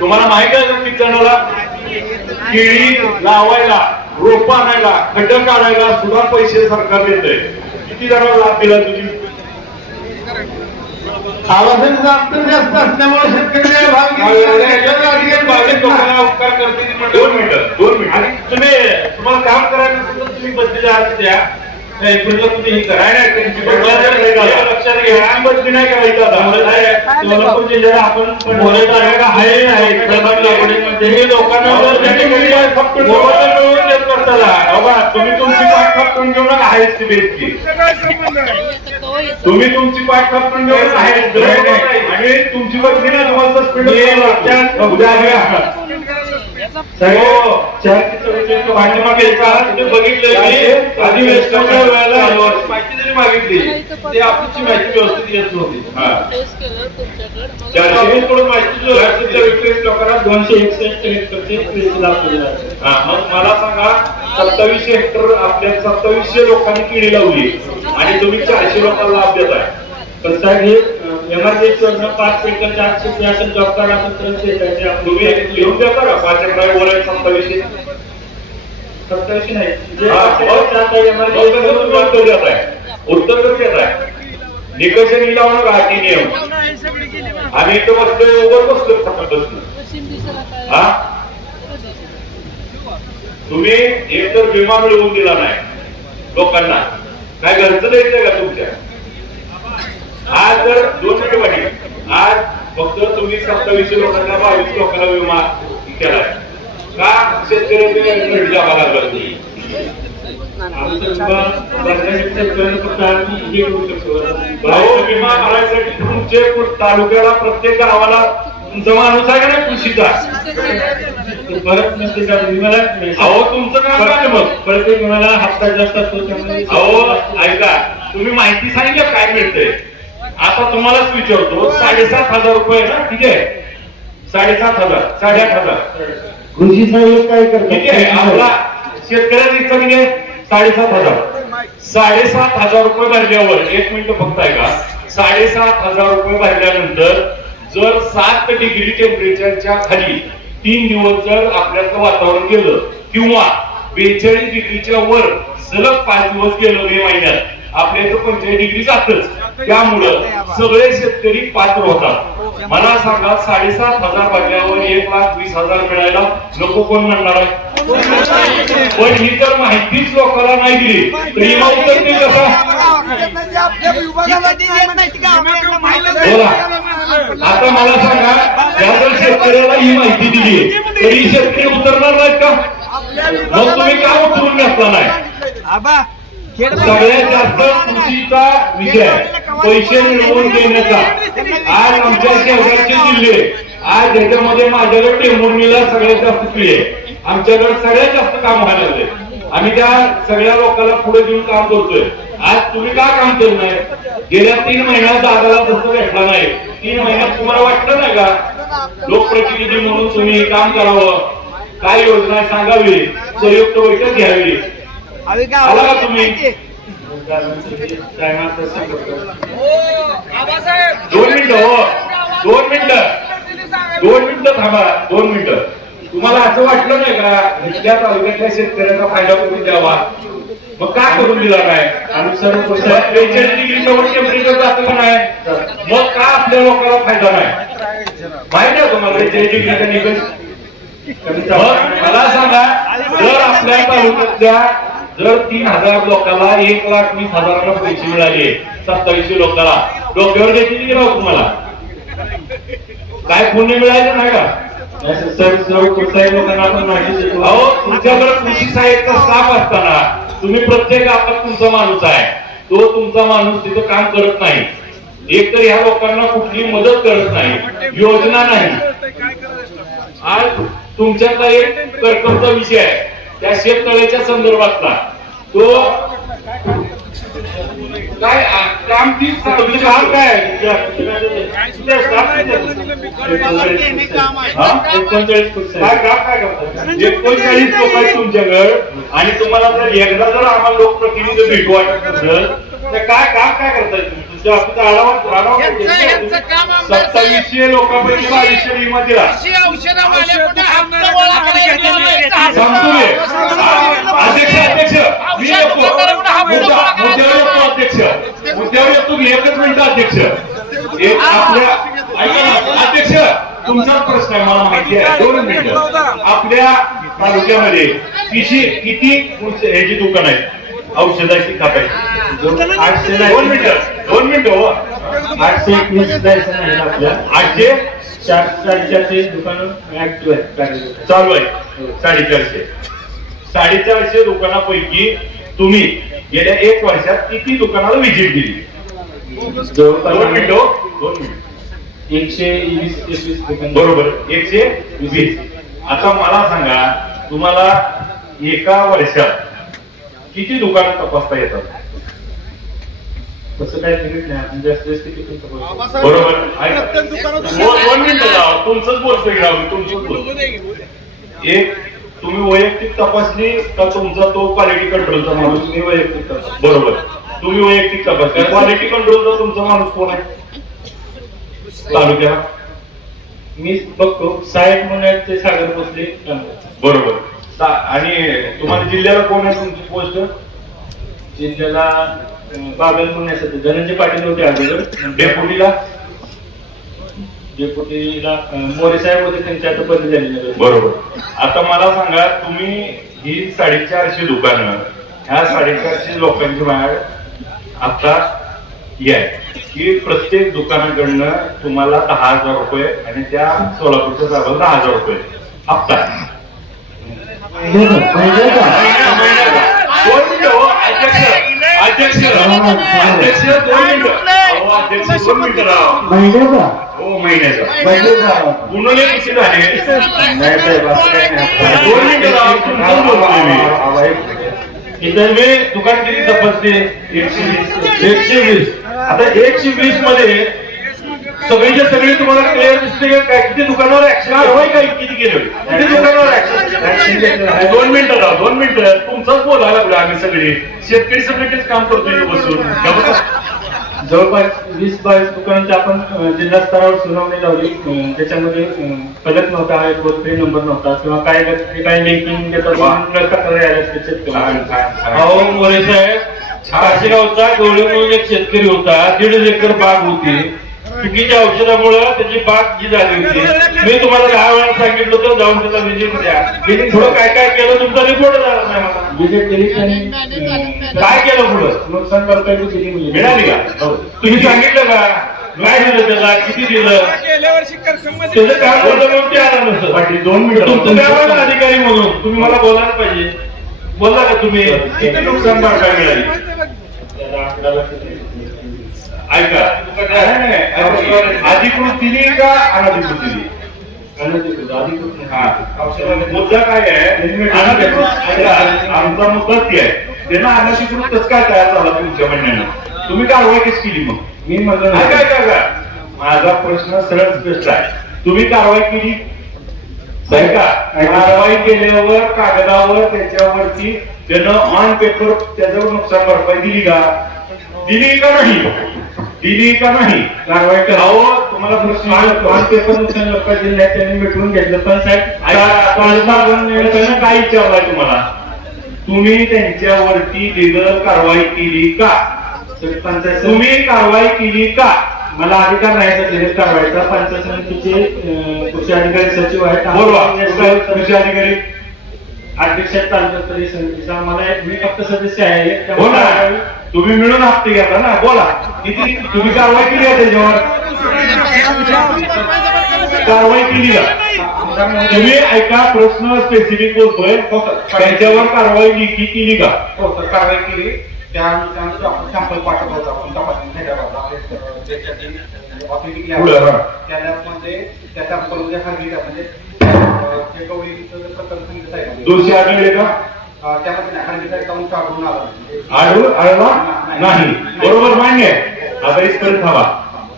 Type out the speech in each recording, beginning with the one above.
तुम्हाला माहीत आहे का किती जणाला? केळी लावायला रोप आणायला खड्ड काढायला सुद्धा पैसे सरकार देतंय. किती जणांना लाभ दिला तुम्ही? जास्त जास्त असल्यामुळे शेतकरी भाग लोकांना उपकार म्हणजे दोन मिनिटं दोन मिनिटं. आणि तुम्ही तुम्हाला काम करायचं तुम्ही आहात त्या. एप्रिलला हे. लक्षात घ्या. बदली नाही करायची सोलापूर आपण आहे का? आहे आहे. लागवडीमध्ये हे लोकांना आहे, फक्त देत करताना बाबा तुम्ही तुमची पाठ फटकून घेऊ नका आहेच ती बेसची तुम्ही तुमची पाठ फटकून घेऊ नका आहेच आणि तुमची बदली ना तुम्हाला सस्पेंड उद्या माहिती जरी मागितली. ती आपली माहिती व्यवस्थित येत नव्हती. हा. लोकांना दोनशे एकसष्ट हेक्टरचे हा मग मला सांगा सत्तावीसशे हेक्टर आपल्या सत्तावीसशे लोकांनी केळी लावली. आणि तुम्ही चारशे लोकांना लाभ देताय. पण साहेब हे योजना पाच एकर चारशे ते असेल जॉब कार्ड असेल तर ते त्याचे तुम्ही लिहून देता का पाच एकर वर आहे सत्तावीसशे सत्तावीसशे नाही. हा, उत्तर देत आहे? निकष लावणार ती नियम आम्ही इथं उभं बसलो फक्त बसलो हा? तुम्ही एक तर विमा मिळवून दिला नाही लोकांना. काय घरचं द्यायचंय का तुमच्या? आज जर दोन मिनिट आज फक्त तुम्ही सत्तावीसशे लोकांना बावीस लोकांना विमा केलाय. का शेतकऱ्याचे विमा शेतकऱ्यांना हे करू शकतो. भाऊ विमा भरायसाठी तुमचे तालुक्याला प्रत्येक गावाला तुमचा माणूस आहे का नाही कृषीचा? परत नसते का विम्याला अहो तुमचं काम मग? प्रत्येक हप्ता जास्त असतो अहो ऐका तुम्ही माहिती सांगितलं काय मिळतंय? आता तुम्हालाच विचारतो साडेसात हजार रुपये ना? ठीक आहे? साडेसात हजार साडेआठ हजार. कृषी सहाय्यक काय ठीक आहे आपला शेतकऱ्याची किती आहे. साडेसात हजार. साडेसात हजार रुपये भरल्यावर एक मिनिट फक्त आहे का साडेसात हजार रुपये भरल्यानंतर जर सात डिग्री टेम्परेचरच्या खाली तीन दिवस जर आपल्याचं वातावरण गेलं किंवा बेचाळीस डिग्रीच्या वर सलग पाच दिवस गेलं मे महिन्यात आपल्या इथं पंचेचाळीस डिग्री जातच. त्यामुळं सगळे शेतकरी पात्र होतात. मला सांगा साडेसात हजार भरल्यावर एक लाख वीस हजार मिळायला नको कोण म्हणणार आहे? पण ही जर माहितीच लोकांना नाही दिली. तर विमा उतरते कसा? बोला. आता मला सांगा या जर शेतकऱ्याला ही माहिती दिली तरी शेतकरी उतरणार नाहीत का? मग तुम्ही का उतरून घेतला नाही? सगळ्यात जास्त कृषीचा विषय पैसे मिळवून देण्याचा. आज आमच्या शहराचे जिल्हे. आज ज्याच्यामध्ये माझ्याकडे टेंभुर्णीला सगळ्यात जास्त प्रिय आमच्याकडे सगळ्यात जास्त काम व्हायला लागले आम्ही त्या सगळ्या लोकांना पुढे घेऊन काम करतोय. आज तुम्ही का काम केलं नाही? गेल्या तीन महिन्यात दादाला जसं भेटला नाही. तीन महिन्यात तुम्हाला वाटलं नाही का? लोकप्रतिनिधी म्हणून तुम्ही हे काम करावं. काय योजना सांगावी? संयुक्त बैठक घ्यावी. आला का तुम्ही? दोन मिनिटं हो. दोन मिनिटं. दोन मिनिटं थांबा दोन मिनिटं. तुम्हाला असं वाटलं नाही का? इथल्या तालुक्यातल्या शेतकऱ्याचा फायदा करून द्यावा. मग का करून दिला नाही आम्ही सर्व बेचाळीस डिग्रीच्या वर टेम्परेचर जातं नाही. मग का आपल्या लोकांना फायदा नाही? माहिती आहे तुम्हाला बेचाळीस डिग्रीचा निकष मला सांगा जर आपल्या तालुक्यातल्या जर तीन हजार लोकांना एक लाख वीस हजाराला पैसे मिळाले सत्तावीसशे लोकांना डोक्यावर देतील की राहू तुम्हाला? काय पुण्य मिळालं नाही का? अहो तुमच्याकडे कृषी सहाय्यकचा स्टाफ असताना तुम्ही प्रत्येक आपला तुमचा माणूस आहे. तो तुमचा माणूस तिथं काम करत नाही. एक तर ह्या लोकांना कुठली मदत करत नाही. योजना नाही. आज तुमच्यातला एक कर्कमचा विषय आहे. त्या शेततळ्याच्या संदर्भातला. तो काय काम ती काय? एकोणचाळीस काम काय लोक आहेत तुमच्याकडे आणि तुम्हाला जर एकदा जर आम्हाला लोकप्रतिनिधी भेटू वाटत असेल तर काय काम काय करताय तुम्ही? साहेब. सत्तावीसशे लोकांपैकी बावीसशे विमा दिला. अध्यक्ष मी येतो. मुद्द्यावर येतो अध्यक्ष. मुद्द्यावर येतो मी एकच मिनिट अध्यक्ष. एक आपल्या अध्यक्ष तुमचाच प्रश्न आहे मला माहिती आहे. दोन मिनिट. आपल्या तालुक्यामध्ये किती किती ह्याची दुकान आहेत औषधाची खात्याची. आठशे दोन मिनिटं. दोन मिनिटं हो. आठशे एकवीस आपल्या. आठशे? चार साडेचारशे दुकानं ऍक्टिव्ह आहेत कार्यरत. चालू आहे. साडेचारशे. साडेचारशे दुकानापैकी तुम्ही गेल्या एक वर्षात किती दुकानाला व्हिजिट दिली? दोन मिनिटं हो. दोन मिनिटं. एकशे वीस एकवीस दुकान. बरोबर. एकशे वीस. आता मला सांगा तुम्हाला एका वर्षात किती दुकानं तपासता येतात? तसं काय लिमिट नाही. आपण जास्त जास्त किती. बरोबर ऐका. दोन मिनिटं तुमचंच बोलतोय राव. मी तुमचंच बोलतोय. एक तुम्ही वैयक्तिक तपासणी का तुमचा तो क्वालिटी कंट्रोलचा माणूस? मी वैयक्तिक तपास बरोबर. तुम्ही वैयक्तिक तपासणी. क्वालिटी कंट्रोलचा तुमचा माणूस कोण आहे? तालुक्याला मी बघतो. साहेब म्हणून ते सागर भोसले. करतात. बरोबर. सा- आणि तुम्हाला जिल्ह्याला कोण आहे तुमची पोस्ट? जिल्ह्याला बागल सध्या धनंजय पाटील होते अगोदर. डेप्युटीला अं, मोरे साहेब होते त्यांच्या आता बदली झालेली आहे. बरोबर. आता मला सांगा तुम्ही ही साडेचारशे दुकानं ह्या साडेचारशे लोकांची बाहेर आता आहे. की प्रत्येक दुकानाकडनं तुम्हाला दहा हजार रुपये आणि त्या सोलापूरच्या साहेबाला दहा हजार रुपये हप्ता अध्यक्ष अध्यक्ष दोन मिनिटं. अहो, अध्यक्ष दोन मिनिटं राव. हो महिन्याचा गुन्हे किती झाले दोन मिनिटं राव. तुमचं बोलतोय मी. इतर मी दुकान किती तपासते? एकशे वीस. एकशे वीस. आता एकशे वीसमध्ये सगळीच्या सगळी तुम्हाला क्लिअर दिसते काय? किती दुकानावर ऍक्शन होय काय? किती गेले किती दुकानावर ऍक्शन दोन मिनिटं राव दोन मिनिटं. तुमचाच बोलायला लागलो आम्ही सगळे. शेतकरी सगळीच काम करतोय इथं बसून? जवळपास वीस बावीस दुकानांची आपण जिल्हा स्तरावर सुनावणी लावली. त्याच्यामध्ये फलक नव्हता टोल फ्री नंबर नव्हता. किंवा काय काय लिंकिंग. अहो मोरे साहेब काशीगावचा गवळी म्हणून एक शेतकरी होता. दीड एकर बाग होती. चुकीच्या औषधामुळे त्याची बाग जी झाली होती. मी तुम्हाला दहा वेळा सांगितलं होतं जाऊन त्याचा विजिट द्या. मी पुढं काय काय केलं तुमचा रिपोर्ट झाला नाही मला. विजिट केली काय केलं पुढं? नुकसान भरपाई बी दिली म्हणजे मिळाली का? तुम्ही सांगितलं का? काय दिलं त्याला किती दिलं? त्याचं काय बोललं म्हणून ते आलं नसतं. पाटील, दोन मिनिटं. तुमचं काय अधिकारी म्हणून तुम्ही मला बोलायला पाहिजे. बोलला का तुम्ही? किती नुकसान भरपाई मिळाली त्याला अकरा लाख रुपये. ऐका. अधिकृत दिली का अनधिकृत दिली? मुद्दा काय आहे? अनधिकृत आमचा मुद्दा ती आहे. त्यांना अनधिकृत कसं काय तयार झाला तुमच्या म्हणण्यानं? तुम्ही कारवाई कशी केली मग? मी म्हणलो नाही. ऐका ऐका. माझा प्रश्न सरळ स्पष्ट आहे. तुम्ही कारवाई केली? कारवाई केल्यावर कागदावर त्याच्यावरती त्यानं ऑन पेपर त्याच्यावर नुकसान भरपाई दिली का? दिली का नाही? दिली का नाही? कारवाई तुम्हाला प्रश्न जिल्ह्यात त्यांनी मिटवून घेतलं. पण साहेब काय विचारलाय तुम्हाला? तुम्ही त्यांच्यावरती लिगल कारवाई केली का? तुम्ही कारवाई केली का? मला अधिकार नाही तर कारवाईचा. पंचायत समितीचे कृषी अधिकारी सचिव आहेत. कृषी अधिकारी. अध्यक्ष तालुका समितीचा. मला मी फक्त सदस्य आहे. हो कारवाई- तुम्ही मिळून हप्ते घेता ना? बोला. किती? तुम्ही कारवाई केली आहे त्याच्यावर? कारवाई केली का? तुम्ही ऐका प्रश्न स्पेसिफिक बोलतोय. त्यांच्यावर कारवाई लेखी केली का? हो कारवाई केली. सॅम्पल हा. आहे दोषी आढळले का त्यामध्ये आढळून आलं आढळून आढळला नाही बरोबर मान्य आहे. आता इथपर्यंत थांबा.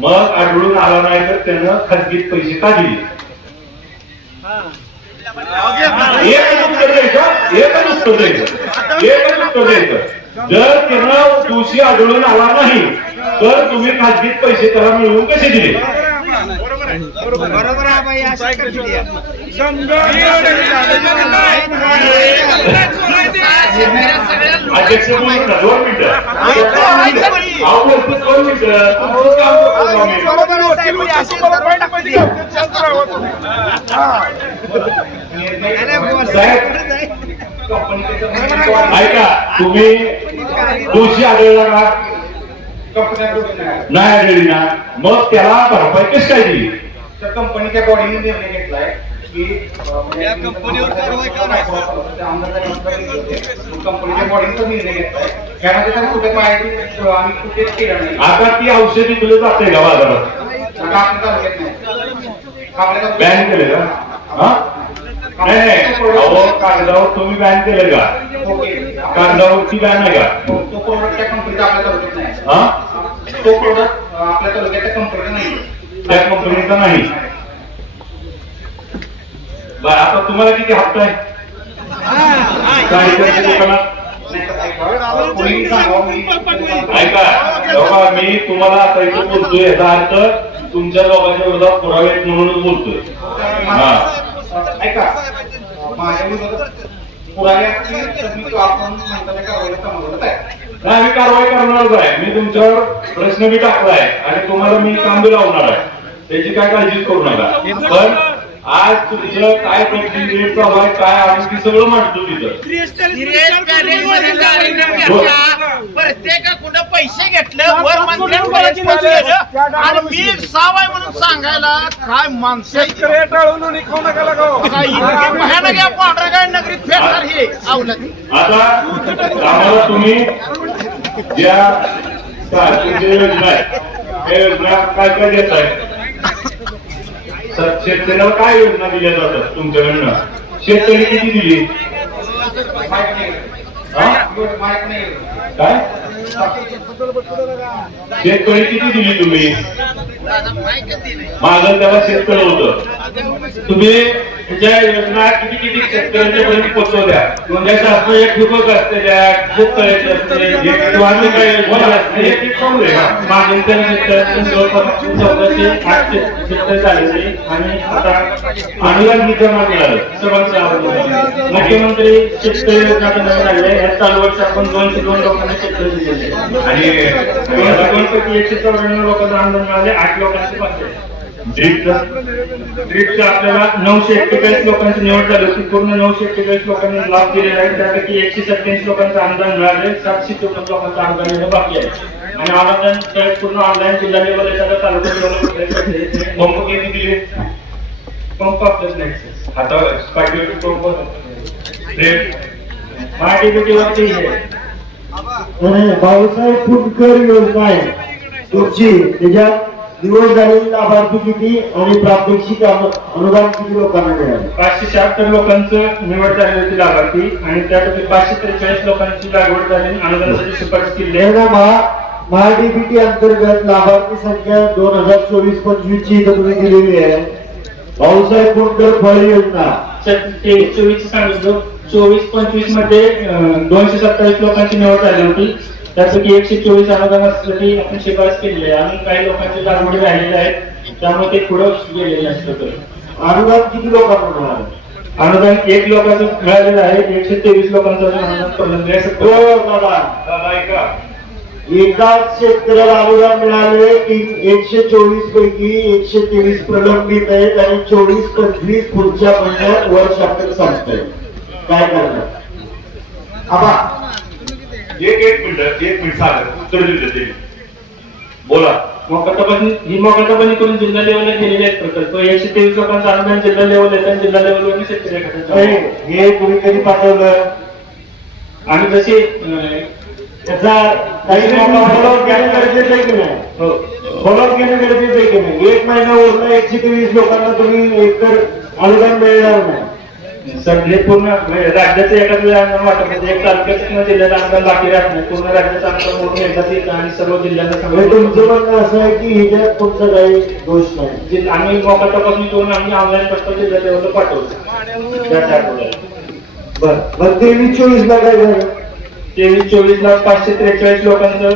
मग आढळून आला नाही तर त्यानं खाजगीत पैसे का दिले? एकच उत्तर द्यायचं. एकच उत्तर द्यायचं. एकच उत्तर द्यायचं. जर त्यानं दोषी आढळून आला नाही तर तुम्ही खाजगीत पैसे त्याला मिळवून कसे दिले? बरोबर अध्यक्ष दोन. ऐका तुम्ही दोषी आढळला का? नाही आढळली ना. मग त्याला भरपाई कशी काय दिली? तर कंपनीच्या बॉडीने निर्णय घेतलाय की म्हणजे या कंपनीवर कारवाई करायची. त्या आमदारांनी कंपनीच्या बॉडीने निर्णय घेतलाय. त्यामध्ये तर कुठे पाहिजे आम्ही कुठेच केलं नाही. आता ती औषधी तुला जाते का बाजारात? आता आपण तालुक्यात नाही. बॅन केले का? हा? नाही नाही. अहो कागदावर तुम्ही बॅन केले का? ओके. कागदावरती बॅन आहे का? तो तो प्रोडक्ट त्या कंपनीचा आपल्या तालुक्यात नाही. हा? तो प्रोडक्ट आपल्या तालुक्यात कंपनीचा नाही. त्या कंपनीचा नाही. बर आता तुम्हाला किती हप्ता आहे? ऐका बाबा मी तुम्हाला आता इथं बोलतोय याचा अर्थ तुमच्या लोकांच्या विरोधात पुरावे म्हणूनच बोलतोय. हा. ऐका माझ्या विरोधात कारवाई करणारच आहे. मी तुमच्यावर प्रश्न मी टाकलाय आणि तुम्हाला मी काम लावणार आहे. त्याची काय काळजीच करू नका. पण आज तुमचं काय चालू आहे काय आम्ही ती सगळं मांडतो तिथं. प्रत्येकाकडं पैसे घेतले वर. आणि मी साव आहे म्हणून सांगायला काय माणसं भयानक या नगरीत फेडणार हे आता आम्हाला तुम्ही ज्या काय तुमच्या योजना आहे त्या योजना काय काय देत आहे शेतकऱ्याला काय योजना दिल्या जातात तुमच्याकडनं? शेतकरी किती दिली? काय? शेतकरी किती दिली तुम्ही? माझं त्याला शेतकरी होतं. तुम्ही ज्या योजना किती किती शेतकऱ्यांच्या पर्यंत पोहोचवल्या म्हणजे शासन एक ठिबक असते त्या खूप करायचे असते किंवा अन्य काही योजना असते एक एक सांगू दे ना. मागील त्या शेतकऱ्यांचे जवळपास चौदाशे आठशे शेतकरी झालेले आणि आता अनुदान किती जमा मिळालं सर्वांचे. मुख्यमंत्री शेतकरी योजना आहे. या चालू वर्षी आपण दोनशे दोन लोकांना शेतकरी दिलेले. आणि दोन पैकी एकशे चौऱ्याण्णव लोकांना अनुदान मिळाले आठ लोकांचे ड्रीपचं आपल्याला नऊशे एक्केचाळीस लोकांची निवड झाली होती. पूर्ण नऊशे एक्केचाळीस लोकांनी लाभ दिलेला आहे. त्यापैकी एकशे सत्याऐंशी लोकांचं अनुदान मिळाले सातशे चौपन्न लोकांचं अनुदान येणं बाकी आहे. आणि अनुदान पूर्ण ऑनलाईन जिल्हा लेवल एखादा तालुका लेवल पंप किती दिले. पंप आपल्याच नाही आता पाठीवरती पंप. ड्रीप महाडीबीटीवरती हे. आणि भाऊसाहेब फुटकर योजना आहे. तुमची त्याच्यात दिवस लाभार्थी किती आणि प्रात्यक्षिक अनु- अनुदान किती लोकांना मिळाले? पाचशे शहात्तर लोकांचं निवड झाली होती लाभार्थी आणि त्यापैकी पाचशे त्रेचाळीस लोकांची लागवड झाली अनुदानासाठी शिफारस केली. आहे महाडीबीटी अंतर्गत लाभार्थी संख्या दोन हजार चोवीस पंचवीस ची तुम्ही दिलेली आहे. भाऊसाहेब फुटकर फळ योजना. चोवीस सांगितलं. चोवीस पंचवीसमध्ये दोनशे सत्तावीस लोकांची निवड झाली होती. त्यापैकी एकशे चोवीस अनुदानासाठी आपण शिफारस केलेली आहे. आणि काही लोकांची लागवडी राहिलेल्या आहेत त्यामुळे ते पुढे गेलेले असतं अनुदान किती लोकांना मिळाले अनुदान एक लोकांचं मिळालेलं आहे. एकशे तेवीस लोकांचं अनुदान पडलं हो ऐका. एकाच शेतकऱ्याला अनुदान मिळाले की एकशे चोवीस पैकी एकशे तेवीस प्रलंबित आहेत आणि चोवीस पंचवीस पुढच्या महिन्यात वर्ष अखेर संपतंय काय करणार? आबा एक एक मिनिट एक मिनिट सागर उत्तर दिलं ते बोला. मोकळतापणी ही मोकळतापणी करून जिल्हा लेवलला गेलेले आहेत प्रकल्प. एकशे तेवीस लोकांचं अनुदान जिल्हा लेवल येतं आणि जिल्हा लेवलवर शेतकरी हे हे तुम्ही कधी पाठवलं? आम्ही जसे त्याचा फॉलोअप घेणं गरजेचं आहे की नाही? हो. फॉलोअप घेणं गरजेचं आहे की नाही? एक महिना उरला एकशे तेवीस लोकांना तुम्ही एकतर अनुदान मिळणार नाही. हे पूर्ण म्हणजे राज्याचं एकाच वेळी अनुदान वाटप होतं. एक तालुक्याचं जिल्ह्याचं अनुदान बाकी राहत नाही. पूर्ण राज्याचं अनुदान मोठं एकदाच येतं आणि सर्व जिल्ह्यांना म्हणजे सगळं तुमचं म्हणणं असं आहे की ह्याच्यात तुमचा काही दोष नाही? आम्ही मोका तपासणी करून आम्ही ऑनलाईन प्रस्ताव जिल्हा लेवलला पाठवतो. त्या त्या आठवड्याला. बर. मग तेवीस चोवीस ला काय झालं? तेवीस चोवीस लाख पाचशे त्रेचाळीस लोकांचं